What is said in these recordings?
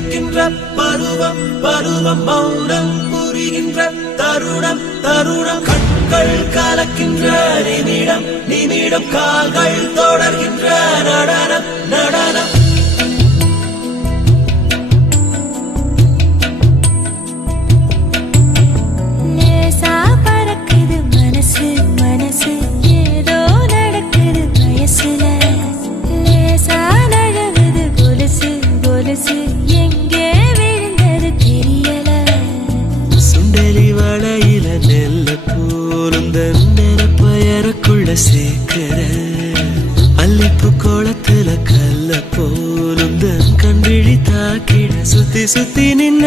பிறக்கின்ற பருவம் பருவம் மௌனம் புரிகின்ற தருணம் தருணம் கண்கள் கலக்கின்ற நிமிடம் நிமிடம் கால்கள் தொடர்கின்ற நடனம் நடனம் சேர்க்கிற அல்லிப்பு கோலத்துல கல்ல போலும் தன் கண்விழி தாக்கிட சுத்தி சுத்தி நின்ன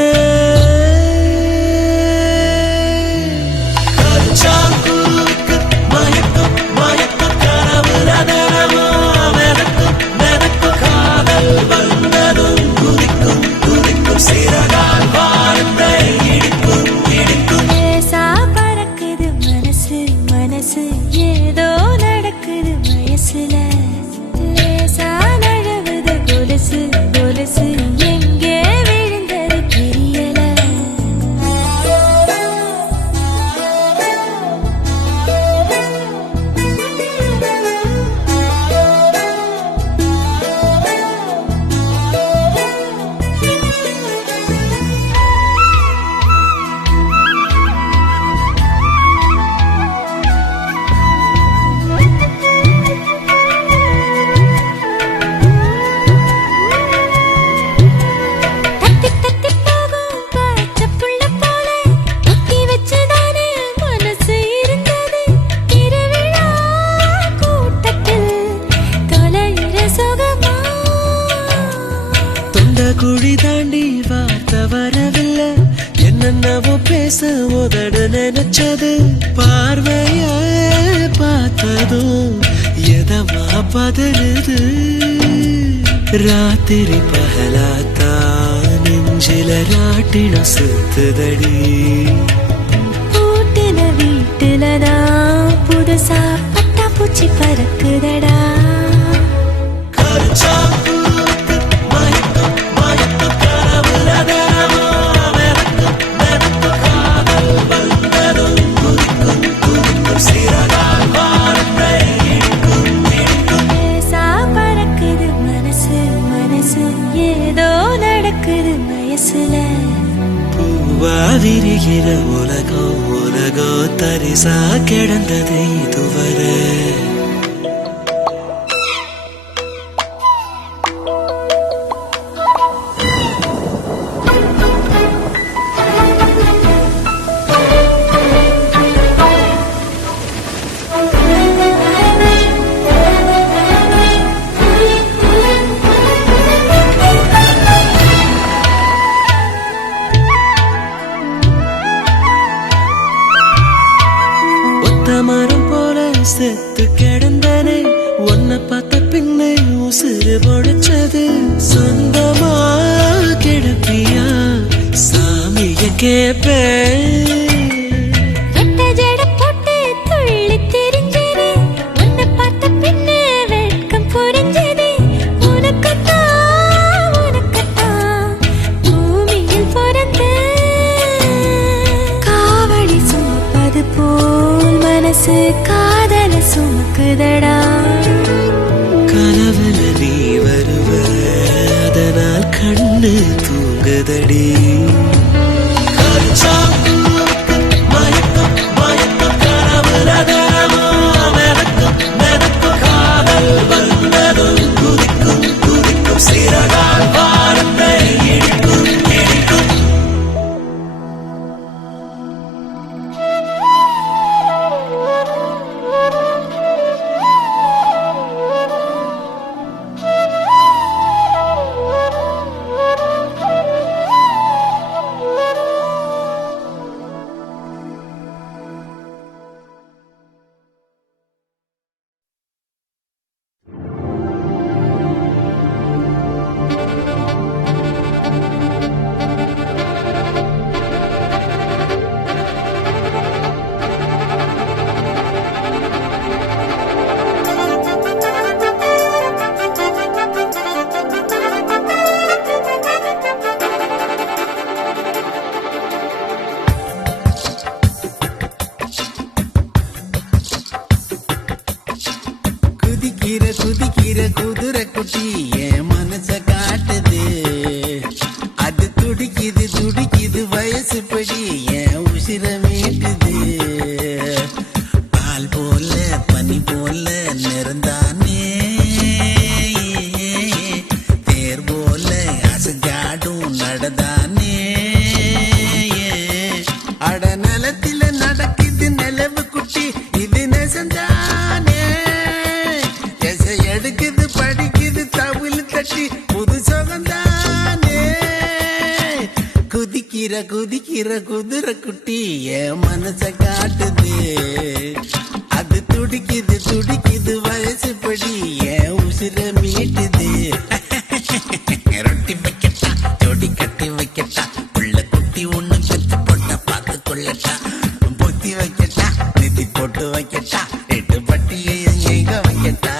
மயக்கம் மயக்கம் கனவு ரதனமோ மெதக்கும் மெதக்கும் காதல் வந்ததும் குதிக்கும் குதிக்கும் சிறகால் வாரத்தை இடிக்கும் இடிக்கும் லேசா பறக்குது மனசு மனசு ஏதோ நடக்குது வயசுல லேசா நழுவுது கொலுசு கொலுசு எங்கே விழுந்தது தெரியல குழி தாண்டி வார்த்தை வரவில்லை என்னென்னவோ பேச உதடு நினைச்சது பார்வைய பார்த்ததும் எதமா பதறுது ராத்திரி பகலாத்தா நெஞ்சில ராட்டினம் சுத்துதடி கூட்டுல வீட்டுலதான் புதுசா பட்டா பூச்சி பறக்குதடா விரிகிற உலகம் உலகம் தரிசா கிடந்தது இதுவரை மரம் போல செத்து கிடந்தனே உன்னை பார்த்த பின்னே உசுறு பொழைச்சது சொந்தமா கிடப்பியா சாமிய கேப்பேன் காதல சுமக்குதடா கனவுல நீ வருவ அதனால் கண்ணு தூங்குதடி மயக்கம் மயக்கம் கனவுல மெதக்கும் மெதக்கும் காதல் வந்ததும் குதிக்கும் குதிக்கும் சிறகால் வாரத்தை இடிக்கும் இடிக்கும் வயசுப்படி என் உசிர மீட்டுது. பால் போல பனி போல நிறந்தானே, தேர் போல அசைஞ்சாடும் நடந்தானே. அட நிலத்தில நடக்குது நிலவு குட்டி, இது நெசந்தானே. எசை எடுக்குது படிக்குது தவிழ் தட்டி புது சுகந்தானே. குதிக்கிற குதிக்கிற குதிரை குட்டி என் மனச காட்டுது. அது துடிக்குது துடிக்குது வயசுப்படி என் உசிர மீட்டுது. ரொட்டி வைக்கட்டா ஜோடி கட்டி வைக்கட்டா, புள்ள குட்டி ஒண்ணு பெத்து போட்டா பார்த்து கொள்ளட்டா. பொத்தி வைக்கட்டா நெத்தி போட்டு வைக்கட்டா, எட்டு பட்டியை எங்க வைக்கட்டா.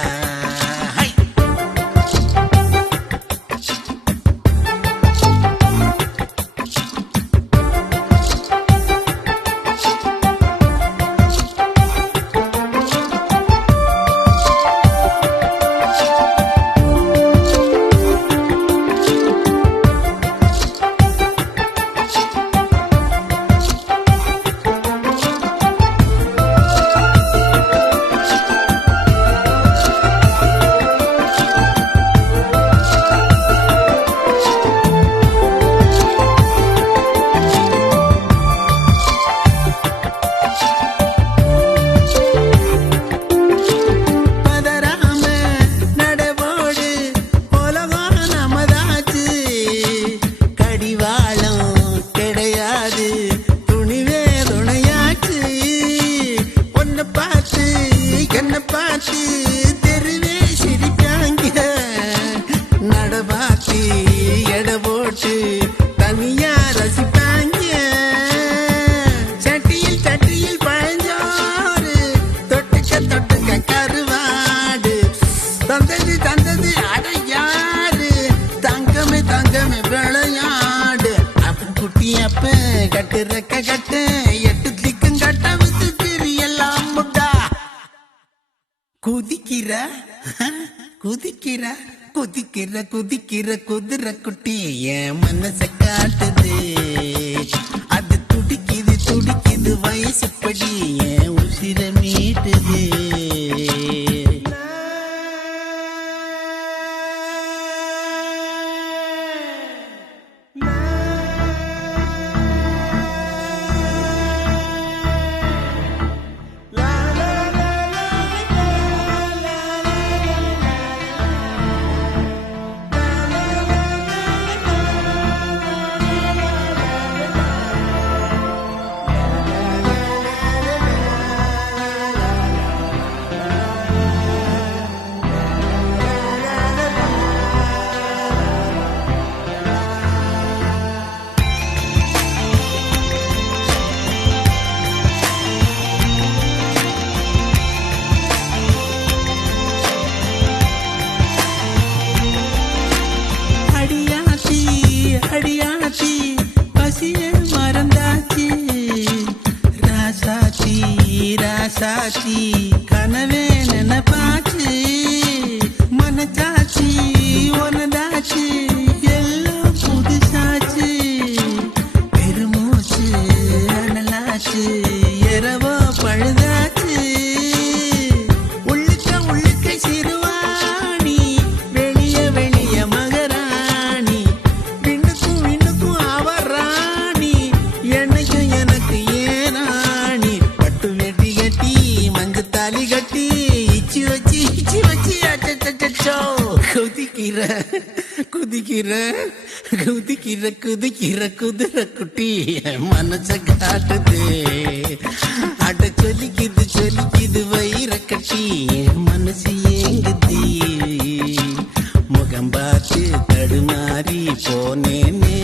குதிக்கிற குதிக்கிற குதிக்கிற குதிக்கிற குதிரை குட்டி என் மனச காட்டுது. அது துடிக்குது துடிக்குது வயசுப்படி என் உசிர மீட்டுது. அடியாச்சி பசிய மறந்தாச்சி, ராசாச்சி ராசாச்சி கனவே நினைப்பாச்சி. மனச்சாச்சி ஒனதாச்சி எல்லாம் புதுசாச்சி. பெருமூச்சு அனலாச்சு இரவோ பழுதாச்சு. உள்ளுக்க உள்ளுக்க சிறுவாணி, வெளிய வெளிய மகராணி. விண்ணுக்கும் விண்ணுக்கும் அவராணி, எனக்கு எனக்கு ஏனாணி. பட்டு வெட்டி கட்டி மஞ்சத்தாலி கட்டி இச்சி வச்சு அச்சோ. குதிக்கிற குதிக்கிற குதிக்கிற குதிக்கிற குதிரை குட்டி மனச காட்டுது. அட சொல்லிக்குது சொல்லிக்குது வயிற கட்டி மனசு ஏங்குது. முகம் பார்த்து தடுமாறி போனேனே,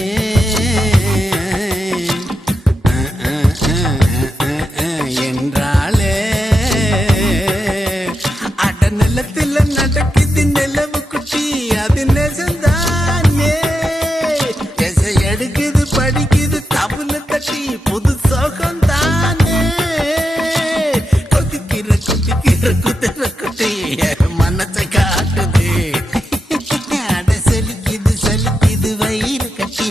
என்றாலே. அட நிலத்துல நடக்குது நிலவு குட்டி, அது நெசந்தானே. எசை எடுக்குது படிக்குது தபுல தட்டி புது சோகம் தானே. குதிக்கிற குதிக்கிற குதிரை குட்டி மனசை காட்டுது. அட செலிக்குது செலிக்குது வயிறு கட்டி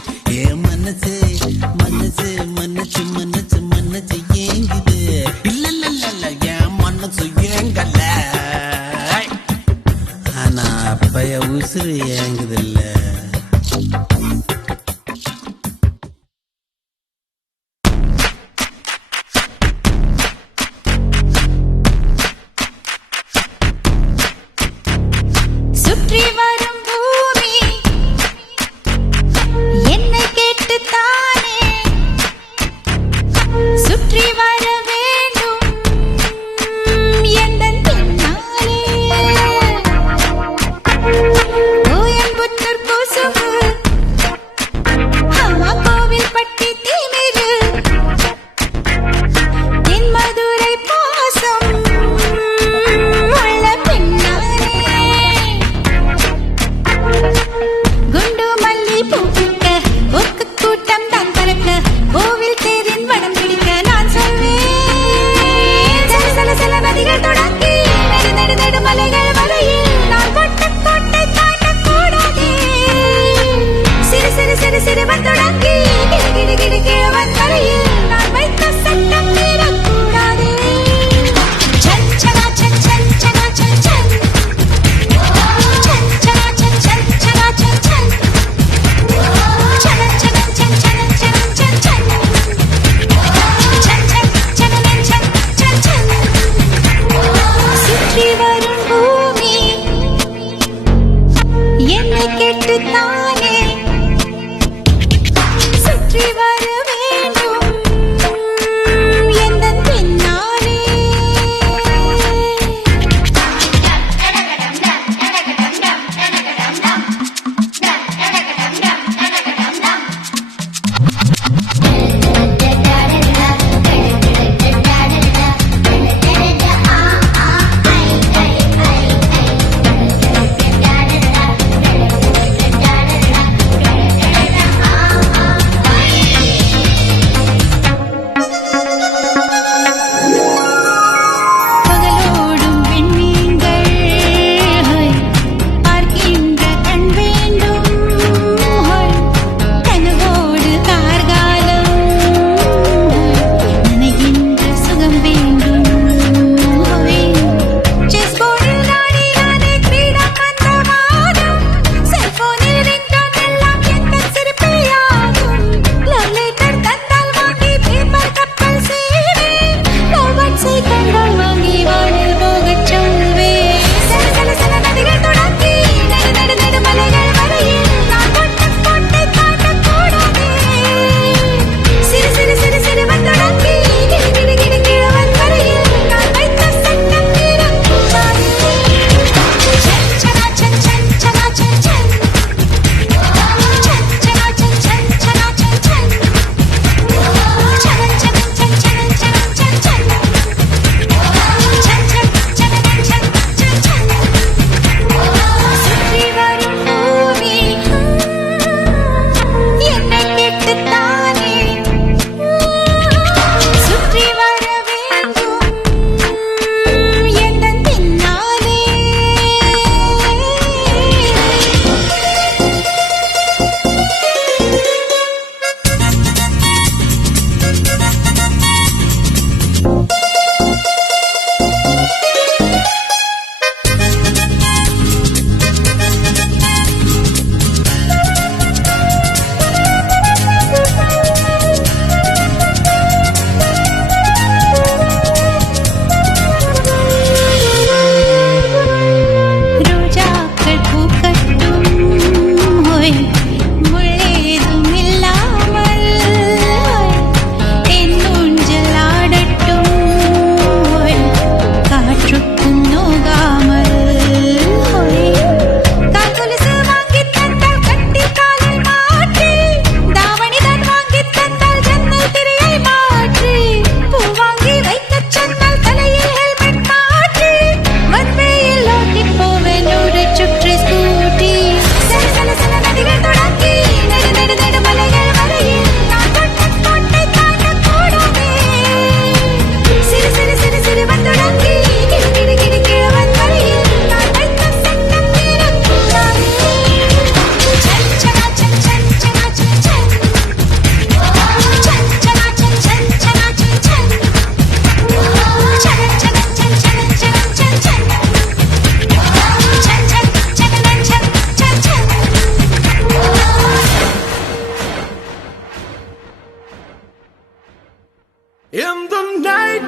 In the night,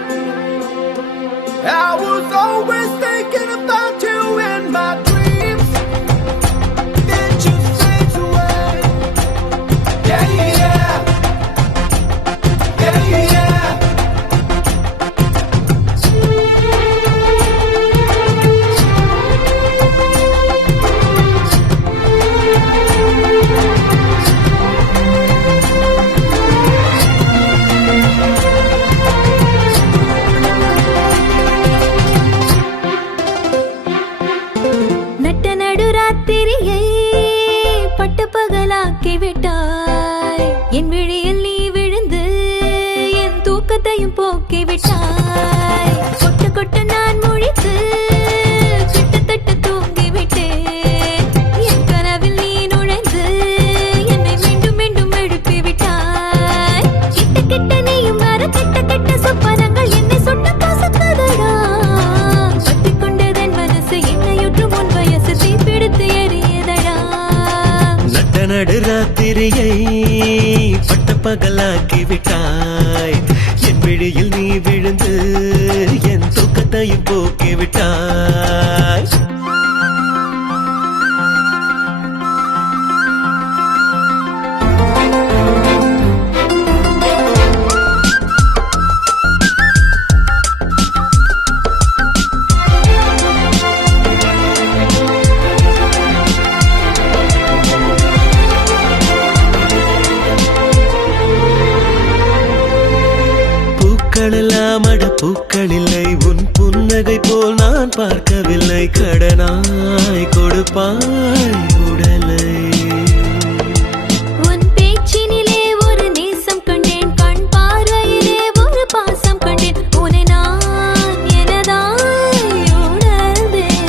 I was always thinking about you in my dreams. Then you fade away. Yeah, yeah, yeah, yeah. நட்ட நடுராத்திரியை பட்ட பகலாக்கி விட்டாய் என் விழியில் நீ விழுந்து என் தூக்கத்தையும் போக்கி விட்டாய் கொட்டு கொட்டு நான் முழித்து கிட்டத்தட்ட தூங்கி விட்டேன் என் கனவில் நீ நுழைந்து என்னை மீண்டும் மீண்டும் எழுப்பி விட்டாய் கிட்ட கிட்ட நீயும் வர கெட்ட கெட்ட சொப்பனங்கள் என்னை சுட்டு கசக்குதடா பத்தி கொண்டதன் மனசு என்னையுற்று முன் வயசு தீப்பிடித்து எரியதடா நட்ட நடுராத்திரியை பட்ட பகலாக்கி விட்டாய் என் விழியில் நீ விழுந்து என் தூக்கத்தையும் போக்கி விட்டாய் பூக்களெல்லாம் அட பூக்கள் இல்லை உன் புன்னகை போல் நான் பார்க்கவில்லை கடனாய் கொடுப்பாய் உடலை உன் பேச்சினிலே ஒரு நேசம் கண்டேன் கண் பார்வையிலே ஒரு பாசம் கண்டேன் உன்னை நான் எனதாய் உணர்ந்தேன்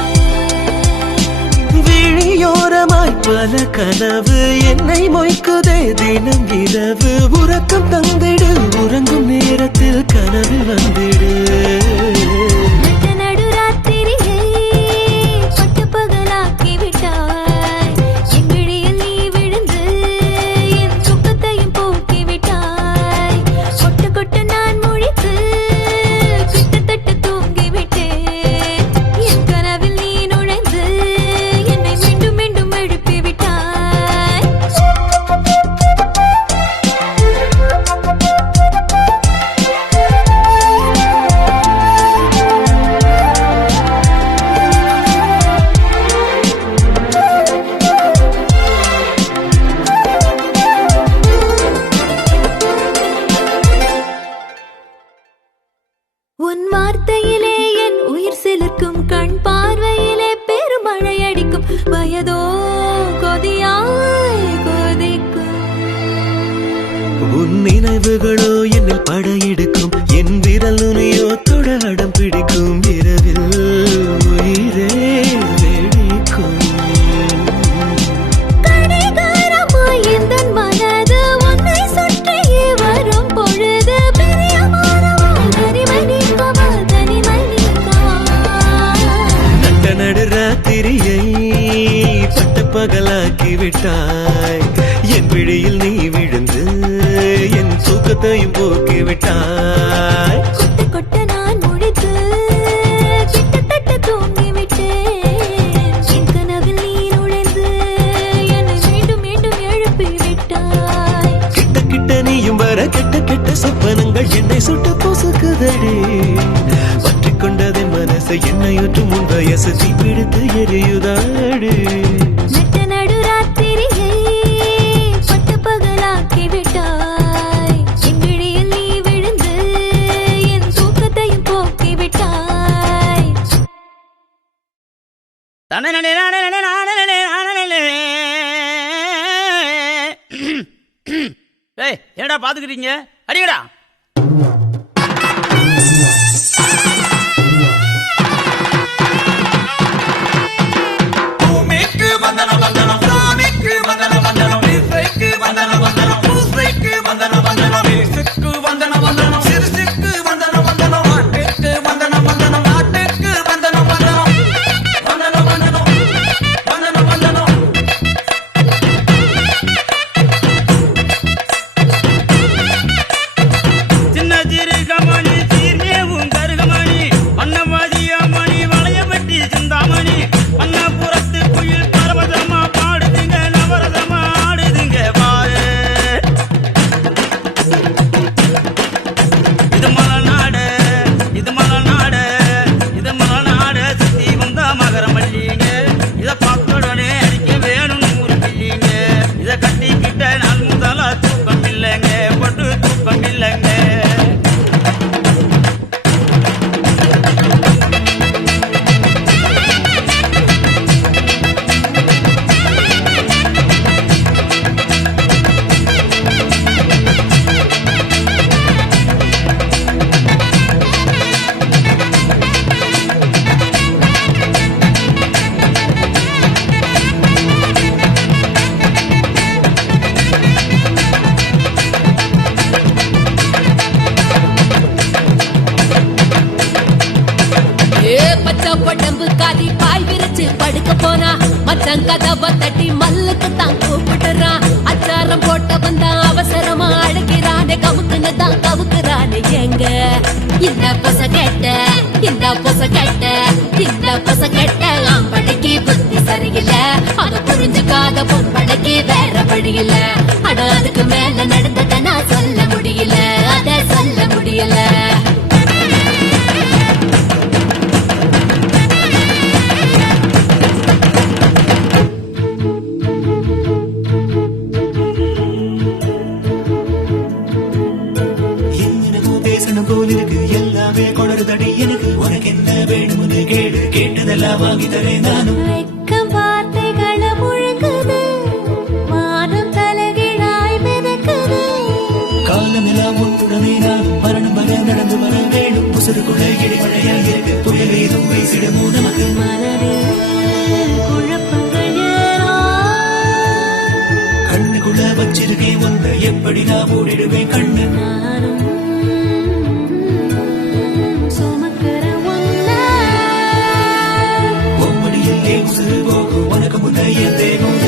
விழியோரமாய் பல கனவு என்னை மொய்க்குதே தினம் இரவு உறக்கம் தந்திடு உறங்கும் நேரத்தில் கனவில் வந்திடு நட்ட நடுராத்திரியை பட்ட பகலாக்கி விட்டாய் என் விழியில் நீ விழுந்து என் தூக்கத்தையும் போக்கி விட்டாய் கொட்டு கொட்டு நான் முழித்து கிட்டத்தட்ட தூங்கி விட்டேன் என் கனவில் நீ நுழைந்து என்னை மீண்டும் மீண்டும் எழுப்பி விட்டாய் உன் வார்த்தையிலே என் உயிர் சிலிர்க்கும் கண் பார்வையிலே பெருமழை அடிக்கும் வயதோ கொதியாய் கொதிக்கும் உன் நினைவுகளோ என்னில் படையெடுக்கும் என் விரல் நுனியோ தொட அடம் பிடிக்கும் இரவில் உயிரே வெடிக்கும் கடிகாரமாய் எந்தன் மனது உன்னை சுற்றியே வரும் பொழுது பிரியமானவா தனிமை நீக்கவா தனிமை நீக்கவா நட்ட நடுராத்திரியை பட்ட பகலாக்கி விட்டாய் என் விழியில் நீ விழுந்து என் தூக்கத்தையும் போக்கி விட்டாய் கொட்டு கொட்டு நான் முழித்து கிட்டத்தட்ட தூங்கி விட்டேன் என் கனவில் நீ நுழைந்து என்னை மீண்டும் மீண்டும் எழுப்பி விட்டாய் கிட்ட கிட்ட நீயும் வர கெட்ட கெட்ட சொப்பனங்கள் என்னை சுட்டு பொசுக்குதடி பற்றி கொண்டதன் மனசை என்னையுற்று முன் வயசு தீப்பிடித்து எரியுதாடி நட்ட நடுராத்திரியை பட்ட பகலாக்கி விட்டாய் என் விழியில் நீ விழுந்து என் தூக்கத்தையும் போக்கி விட்டாய் ஏய் என்னடா பாத்துக்கிறீங்க அடிங்கடா பூமிக்கு வந்தனம் வந்தனம் சாமிக்கு வந்தனம் வந்தனம் இசைக்கு வந்தனம் வந்தனம் பூசைக்கு வந்தனம் வந்தனம் இசுக்கு வந்தனம் வந்தனம் சிறுசுக்கு வந்தனம் வந்தனம் நாட்டுக்கு வந்தனம் வந்தனம் நாட்டுக்கு வந்தனம் வந்தனம் வந்தனம் வந்தனம் வந்தனம் வந்தனம் உடம்பு காதி பாய் விரிச்சு படுக்க போனா மச்சான் கதவை தட்டி மல்லுக்கு தான் கூப்பிட்டுறான். அச்சாரம் போட்ட வந்தா அவசரமா அழுகிறானே கவுக்குன்னு தான் கவுக்குறானே. எங்க இந்த பொச கெட்ட இந்த பொச கெட்ட இந்த பொச கெட்ட ஆம்படைக்கு புத்தி சரியில்ல. அத புரிஞ்சுக்காத பொம்படைக்கு வேற வழியில்ல. அட அதுக்கு மேல நடந்தத நான் சொல்ல முடியல, அத சொல்ல முடியல. போலிருக்கு எல்லாமே கொடருதடி எனக்கு. உனக்கு என்ன வேணும்னு கேடு, கேட்டதெல்லாம் வாங்கி தரேன் நானும். வெக்கம் வார்த்தைகளை முழங்குது, வானம் தலைகீழாய் மிதக்குது. காலமெல்லாம் உன்னுடனே நான் மரணம் வர நடந்து வர வேணும். உசுருக்குள்ள இடிமழையா இருக்கு, புயல் ஏதும் வீசிடுமோ நமக்கு. குழப்பங்கள் ஏறோ, கண்ணுக்குள்ள வச்சிருக்கேன் ஒன்றை, எப்படி நான் மூடிடுவேன் கண்ணு. உசுறு போகும் உனக்கு முன்னையே தேனும்.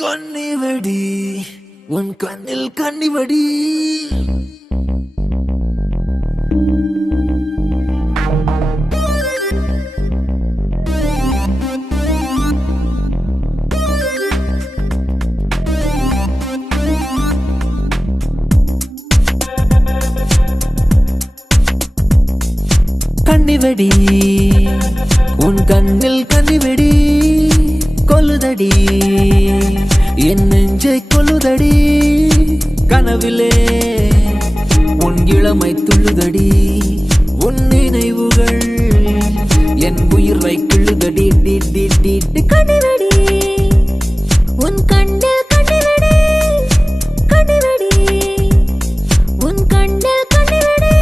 கண்ணிவடி உன் கண்ணில் கண்ணிவடி. கண்ணிவடி உன் கண்ணில் கண்ணிவடி. கொல்லுதடி என் நெஞ்சை கொல்லுதடி. கனவிலே உன் இளமை துள்ளுதடி. உன் நினைவுகள் என் உயிரை கிள்ளுதடி. கண்ணிவடி உன் கண்ணில் கண்ணிவடி. கண்ணிவடி உன் கண்ணில் கண்ணிவடி.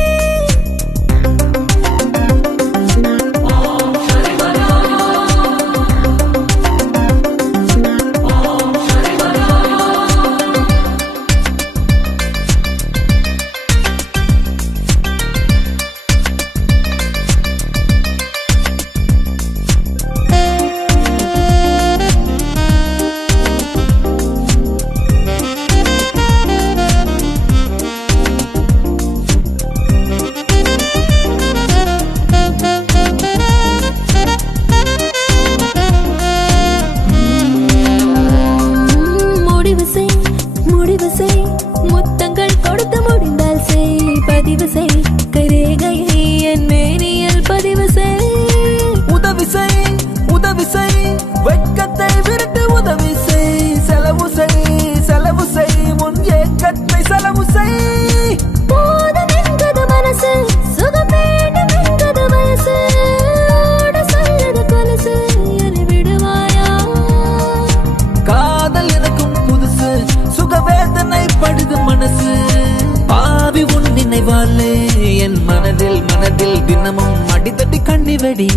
என் மனதில் மனதில் தினமும் அடித்தட்டி கண்ணிவெடி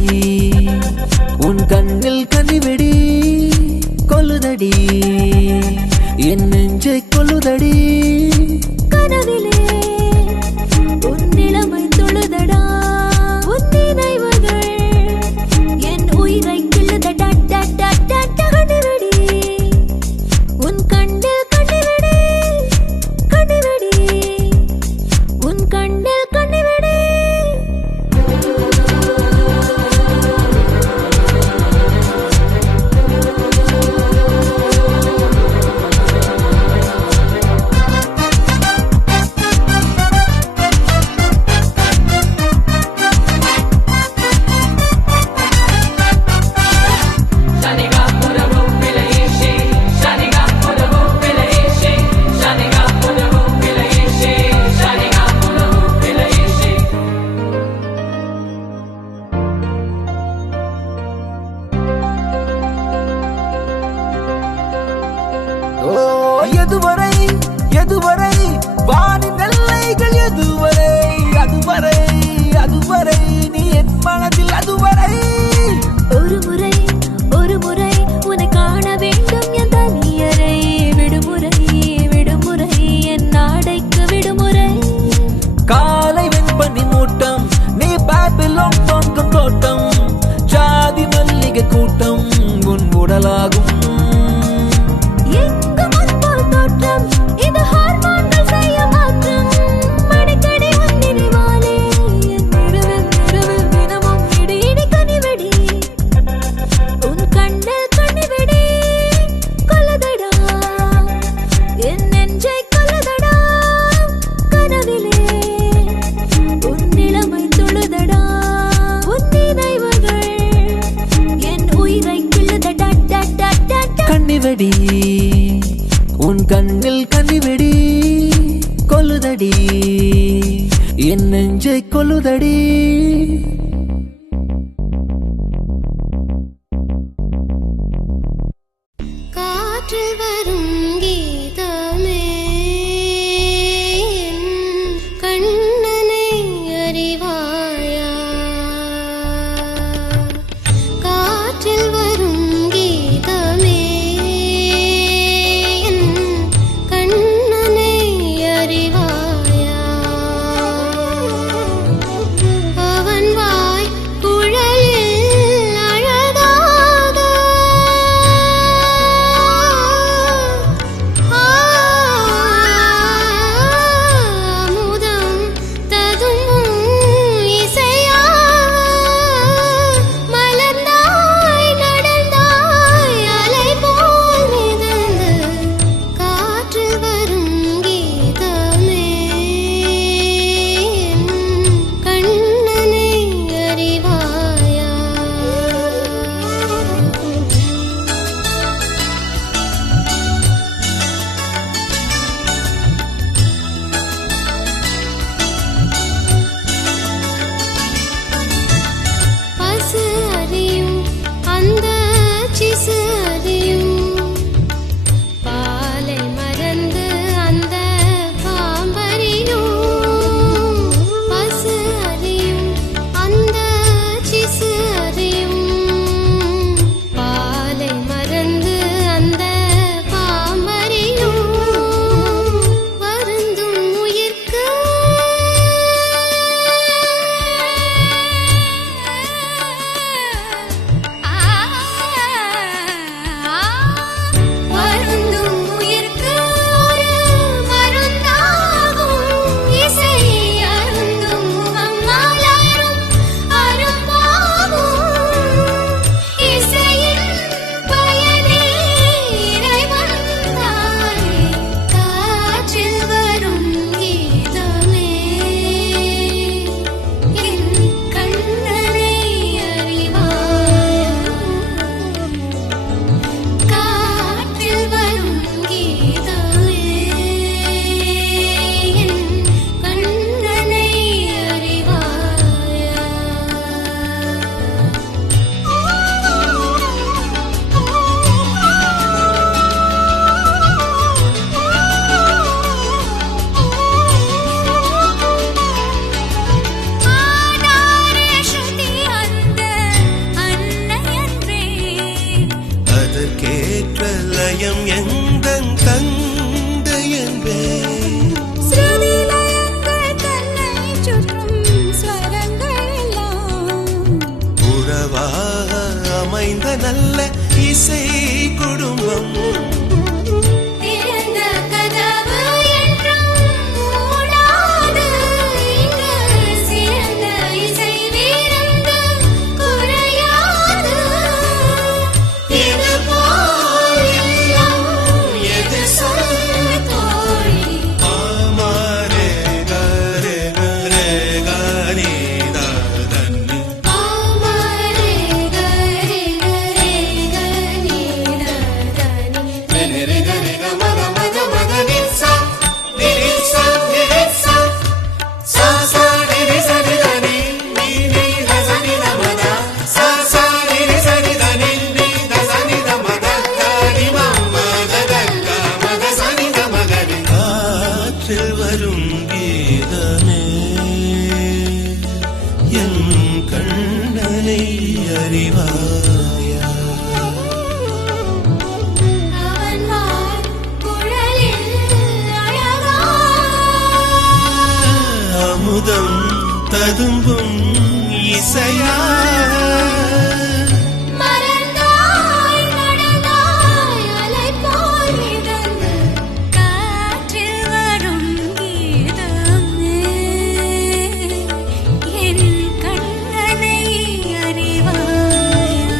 உன் கண்ணில் கண்ணிவெடி கொல்லுதடி என் நெஞ்சை கொல்லுதடி கனவிலே உன் நிலைமை தொழுதடா உன் நினைவுகள் என் உயிரை கிள்ளுதடா கண்ணிவெடி உன் கண்ணில் கண்ணிவெடி கண்ணிவெடி உன் கண்ணில் கண்ணிவெடி ஓ எதுவரை எதுவரை வானின் எல்லைகள் எதுவரை அதுவரை அதுவரை நீ என் மனதில் அதுவரை ஒரு முறை உன்னை காண வேண்டும் என் தனியரை விடுமுறை விடுமுறை என் நாடைக்கு விடுமுறை காலை வெண்பனி மூட்டம் நீ பாபிலோன் தோன்றும் தோட்டம் ஜாதி மல்லிகை கூட்டம் உன் உடலாகும் எங்கும் அன்போல் தோற்றம் இது ஹார்மோன்கள் செய்ய மாற்றம் அடிக்கடி உன் நினைவாலே என் நிறுவில் தினமும் இடி இடி கனிவெடி உன் கண்ணில் கனிவெடி கொல்லுதடா என் நெஞ்சை கொல்லுதடா கனவிலே உன் நிலைமை தொழுதடா உன் நினைவுகள் என் உயிரை கிள்ளுதடா கண்ணிவெடி உன் கண்ணில் கண்ணிவெடி கொல்லுதடி என் நெஞ்சை கொல்லுதடி காற்றில் வரும் கீதமே கண்ணனை அறிவாயா காற்றில் வரும் கீதமே கண்ணனை அறிவாயா அவன் வாய் குழலில் அழகாக எந்தன் தந்தை என்பேன். ஸ்ருதிலயங்கள் தன்னை சுற்றும் ஸ்வரங்கள் எல்லாம் உறவாக அமைந்த நல்ல இசை குடும்பம். திறந்த கதவு என்றும் மூடாது. இங்கு சிறந்த இசை விருந்து குறையாது. இது போல் எல்லாம் எது சொல் தோழி. ஆமாரே கரே கரே கரே தன்னு. ஆமாரே கரே கரே கனீதா தனி. ரெரெ கரே க மக மக மக நிசா நிசா நிசா சா சா நிரி சரி தனி நீ நீ தசனி தமத சா சா நிரி சரி தனி நீ தசனி தமத கரி மம்ம தக மக சனி தமகரி. காற்றில் வரும் கீதமே என் கண்ணனை அறிவாயா. அவன் வாய் குழலில் அழகா அமுதம் ததும்பும் இசையா. மறந்தாய் நடந்தாய் அலை போல் மிதந்து காற்றில் வரும் கீதமே என் கண்ணனை அறிவாயா.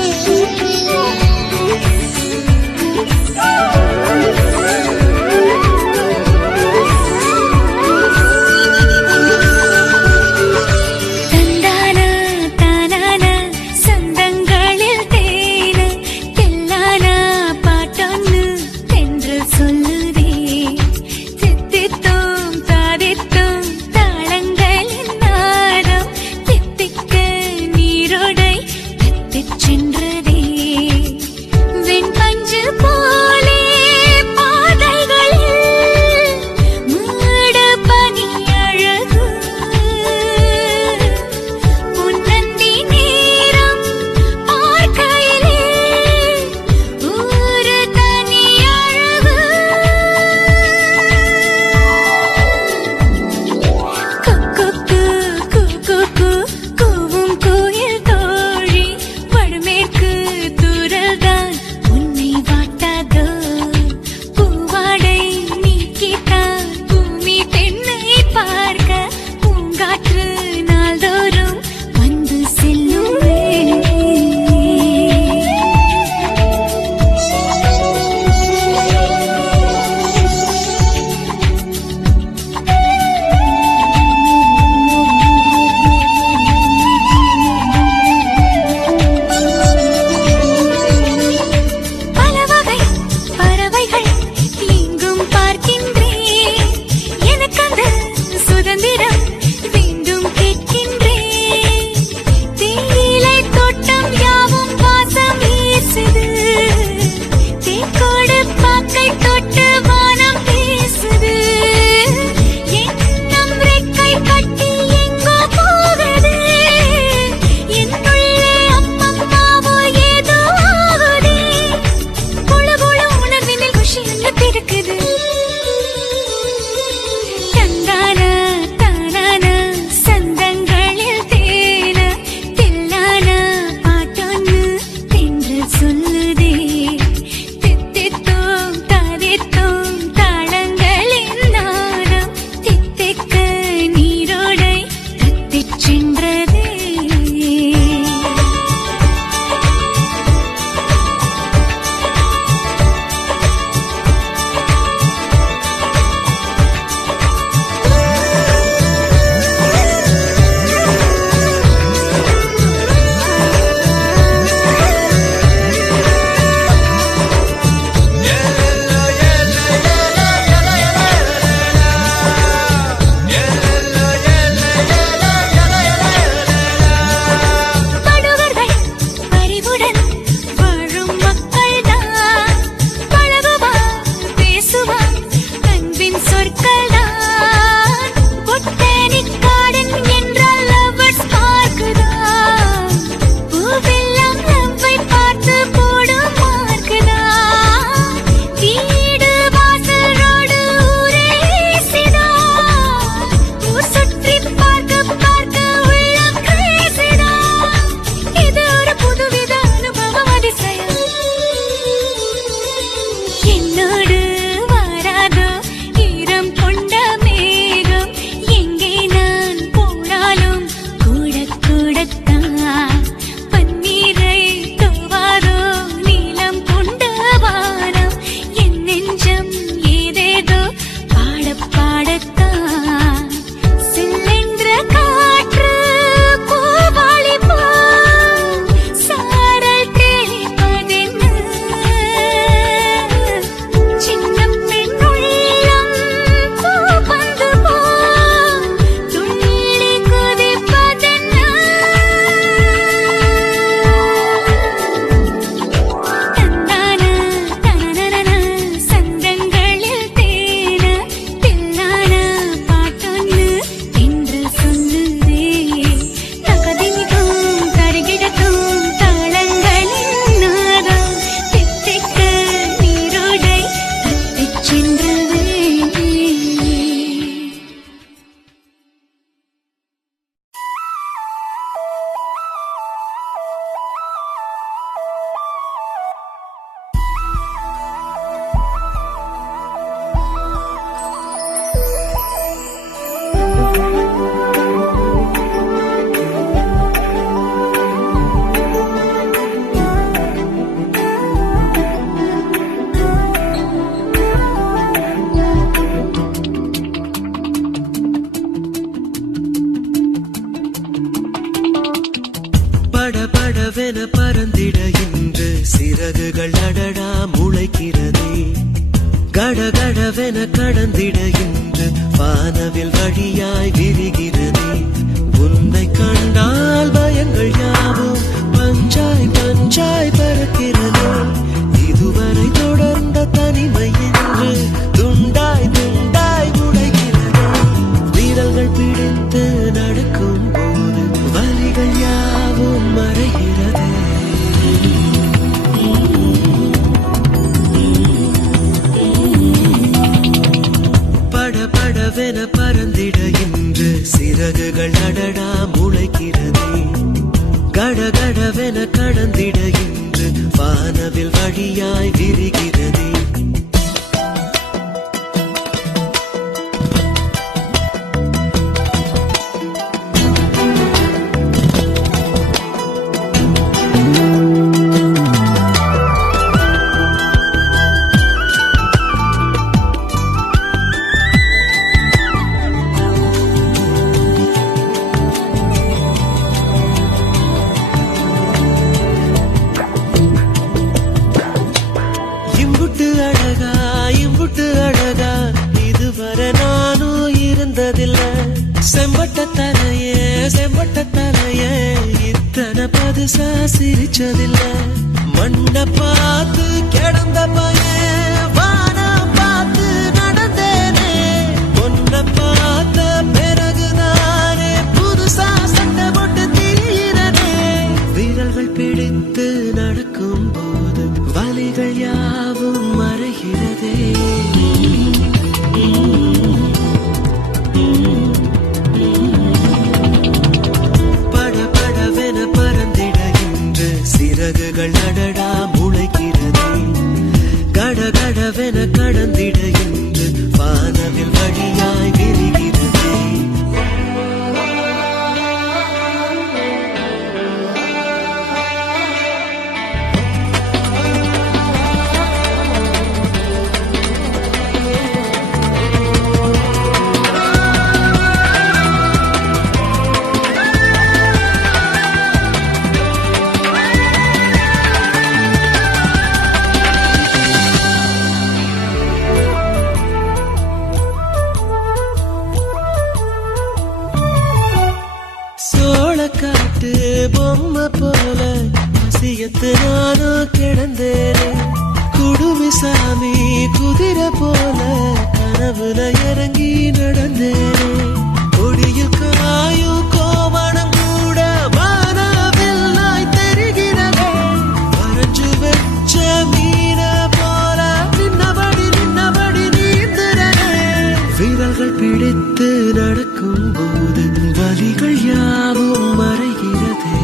Thank you. சொற்கள்தான் பொட்டானிக் கார்டன் என்றால் லவ்வர்ஸ் பார்க்குதான் பூவெல்லாம் லவ்வை பார்த்து போடும் மார்க்குதான் வீடு வாசல் ரோடு ஊரே ஏசிதான் ஊர் சுற்றி பார்க்க பார்க்க உள்ளம் கிரேசிதான் இது ஒரு புதுவித அனுபவம் அதிசயம் என்னோடு வாராதோ ஈரம் கொண்ட மேகம் எங்கே நான் போனாலும் கூட கூடத்தான் பன்னீரை தோவாதோ நீலம் கொண்ட வானம் என் நெஞ்சம் ஏதேதோ பாடத்தான் செல்லென்ற காற்று பூவாளி போல் சாரல் தெளிப்பதென்ன சின்ன பெண் உள்ளம் பூப்பந்து போல் துள்ளி குதிப்பதென்ன தந்தான தனனன சந்தங்களில் தேன தில்லான பாட்டொன்னு என்று சொல்லுதே தகதிமிகும் கருகிடக்கும் தாளங்களின் நாதம் தித்திக்க நீரோடை தத்திச் சென்றதே படபடவென பறந்திட இன்று சிறகுகள் அடடா முளைக்கிறதே கடகடவென கடந்திட இன்று வானவில் வழியாய் விரிகிறதே உன்னை கண்டால் பயங்கள் யாவும் பஞ்சாய் பஞ்சாய் பறக்கிறதே இதுவரை தொடர்ந்த தனிமை என்று துண்டாய் துண்டாய் உடைகிறதே வீரர்கள் பிடித்து நடக்கும் போது வலிகள் யாவும் மறைகிறதே படபடவென பறந்திட இன்று சிறகுகள் அடடா முளைக்கிறதே கடகடவென கடந்திட இன்று வானவில் வழியாய் விரிகிறதே இம்புட்டு அழகா இதுவரை நானும் இருந்ததில்ல செம்பட்ட தலையே இத்தனை பதுசா சிரிச்சதில்ல மண்ணை பார்த்து கிடந்த பையன் வானம் பார்த்து நடந்தேனே பொண்ணை பார்த்த பிறகுதானே புதுசா சண்டை போட்டு தீரனே வீரர்கள் பிடித்து நடக்கும் போது வலிகள் யாவும் மறைகிறதே படபடவென பறந்திட இன்று சிறகுகள் அடடா முளைக்கிறதே கடகடவென கடந்திட இன்று வானவில் வழியாய் விரிகிறதே காட்டு பொம்மை போல பசியத்து நானும் கிடந்தேனே குடுமி சாமி குதிரை போல கனவுல இறங்கி நடந்தேனே கொடியில் காயும் கோவணம் கூட வானவில்லாய் தெரிகிறதே வரைஞ்சு வச்ச மீன போல நின்னபடி நீந்துறனே விரல்கள் பிடித்து நடக்கும் போது வலிகள் யாவும் மறைகிறதே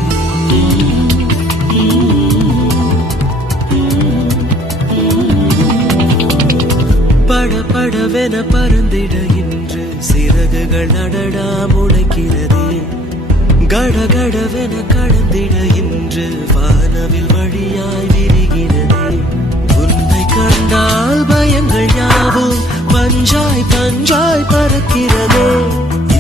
படபடவென பறந்திட இன்று சிறகுகள் நடடா முளைக்கிறதே கடகடவென கடந்திட இன்று வானவில் வழியாய் விரிகிறதே உன்னை கண்டால் பயங்கள் யாவும் பஞ்சாய் பஞ்சாய் பறக்கிறதே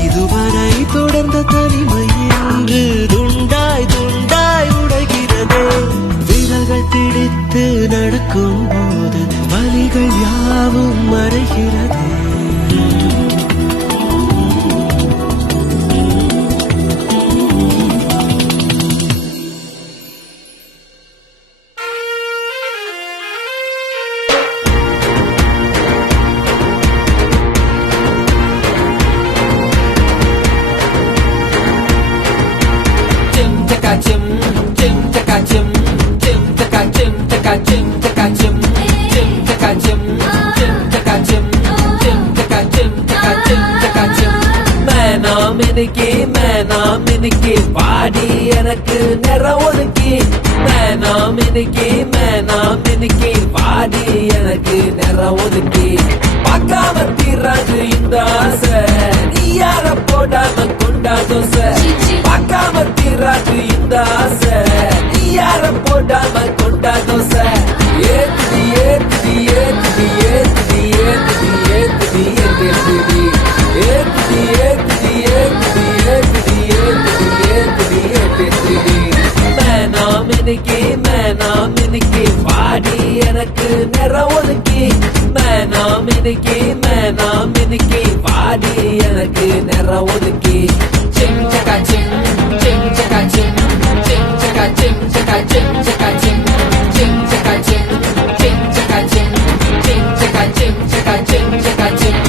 இதுவரை தொடர்ந்த தனிமை இன்று துண்டாய் துண்டாய் உடைகிறதே விரல்கள் பிடித்து நடக்கும் போது வலிகள் யாவும் மறைகிறதே மினுக்கி பாடி எனக்கு நிற ஒதுக்கி மினுக்கி பாடி எனக்கு நிற ஒதுக்கி பார்க்காம தீராது இந்த ஆசை நீ யார போடாம கொண்டா தோசை பார்க்காம தீராது இந்த ஆசை நீ யார போடாம கொண்டா தோசை ஏத்துடி ஏத்துடி ஏத்துடி ஏத்துடி ஏத்துடி ஏத்துடி ஏத்துடி ஏத்துடி ஏத்துடி ஏத்துடி ஏத்துடி ஏத்துடி ஏத்துடி ஏத்துடி மினுக்கி பாடி எனக்கு நிற ஒதுக்கி மினுக்கி பாடி எனக்கு நிற ஒதுக்கி சிம் சகா சிம் சிம் சகா சிம் சிம் சகா சிம் சகா சிம் சகா சிம் சிம் சகா சிம் சிம் சகா சிம் சிம் சகா சிம் சகா சிம் சகா சிம்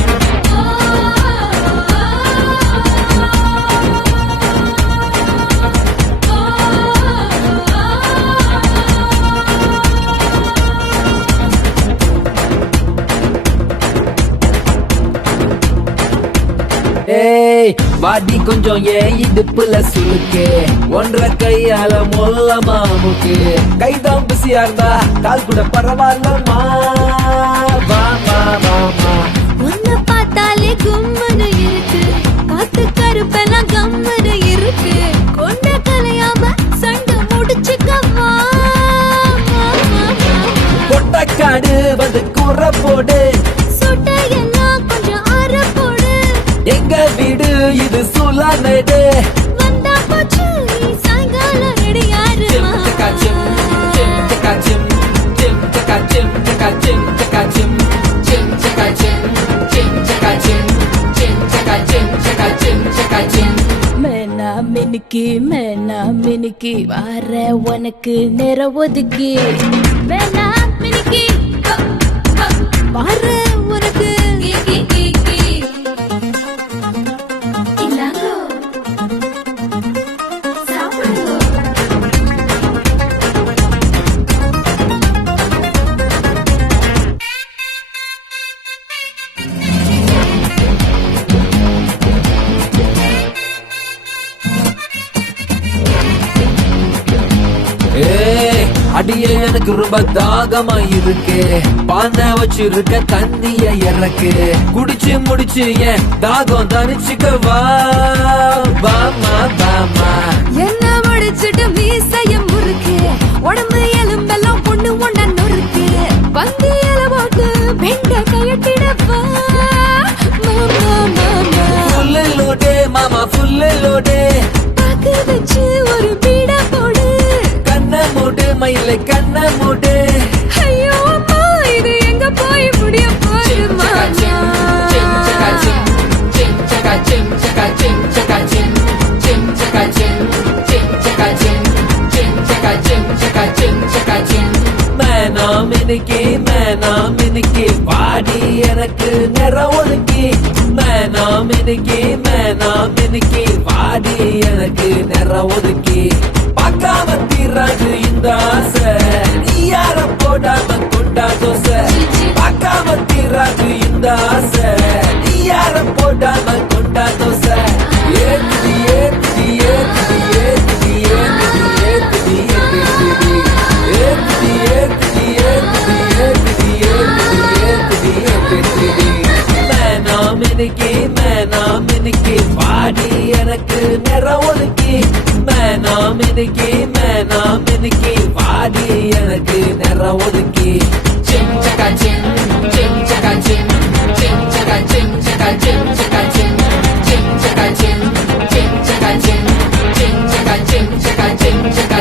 வாடி கொஞ்சம் ஏன் இடுப்புல சுழுக்கு ஒன்றரை கையால மொல்லமா முக்கு கைதான் பிசியா இருந்தா கால் கூட பரவாயில்லமா உன்னை பார்த்தாலே கும்முன்னு இருக்கு காத்து கருப்பெல்லாம் கம்முன்னு இருக்கு கொண்ட கலையாம சண்டை முடிச்சுக்கவா பொட்டக்காடு வந்து கூற போடு சுட்டையெல்லாம் கொஞ்சம் ஆற போடு எங்க வீடு இது சுலானடு வந்தா போச்சு நீ சாயங்காலம் ரெடியாரு மேனா மினுக்கி வார உனக்கு நிற ஒதுக்கி மேனா மினுக்கி வார உனக்கு அடியே எனக்கு ரொம்ப தாகமா இருக்கு பானை வச்சிருக்க தண்ணிய இறக்கு குடிச்சு முடிச்சு ஏன் தாகம் தனிச்சுக்கவா பாமா பாமா என்ன முடிச்சுட்டு மீசையும் முறுக்கு உடம்பு எலும்பெல்லாம் பொண்ணு ஒண்ண நொறுக்கு பந்து இல போட்டு வெண்ட கையட்டிடப்பா ஃபுல்லு லோடே மாமா ஃபுல்லு லோடே பாக்கு வச்சு ஒரு பீட போடு கண்ண மூடு மயில கண்ண மூடு ஐயோ அம்மா இது எங்க போய் முடிய போகுமா மினுக்கி பாடி என எனக்கு நிற ஒதுக்கி மேனா மினுக்கி வாடி எனக்கு நிற ஒதுக்கி பார்க்காம தீராது இந்த ஆசை நீ யார போடாம கொண்டா தோசை பார்க்காம தீராது இந்த ஆசை நீ யார போடாம கொண்டா தோசை ஏத்துடி ஏத்துடி ஏத்துடி ஏத்துடி ஏத்துடி ஏத்துடி ஏத்துடி ஏத்துடி ஏத்துடி ஏத்துடி ஏத்துடி ஏத்துடி ஏத்துடி மேனா மினுக்கி பாடி எனக்கு நிற ஒதுக்கி மேனா மினுக்கி பாடி எனக்கு நிற ஒதுக்கி Chim chaka chim, chim chaka chim, chim chaka chim chaka chim chaka chim, chim chaka chim, chim chaka chim, chim chaka chim chaka chim chaka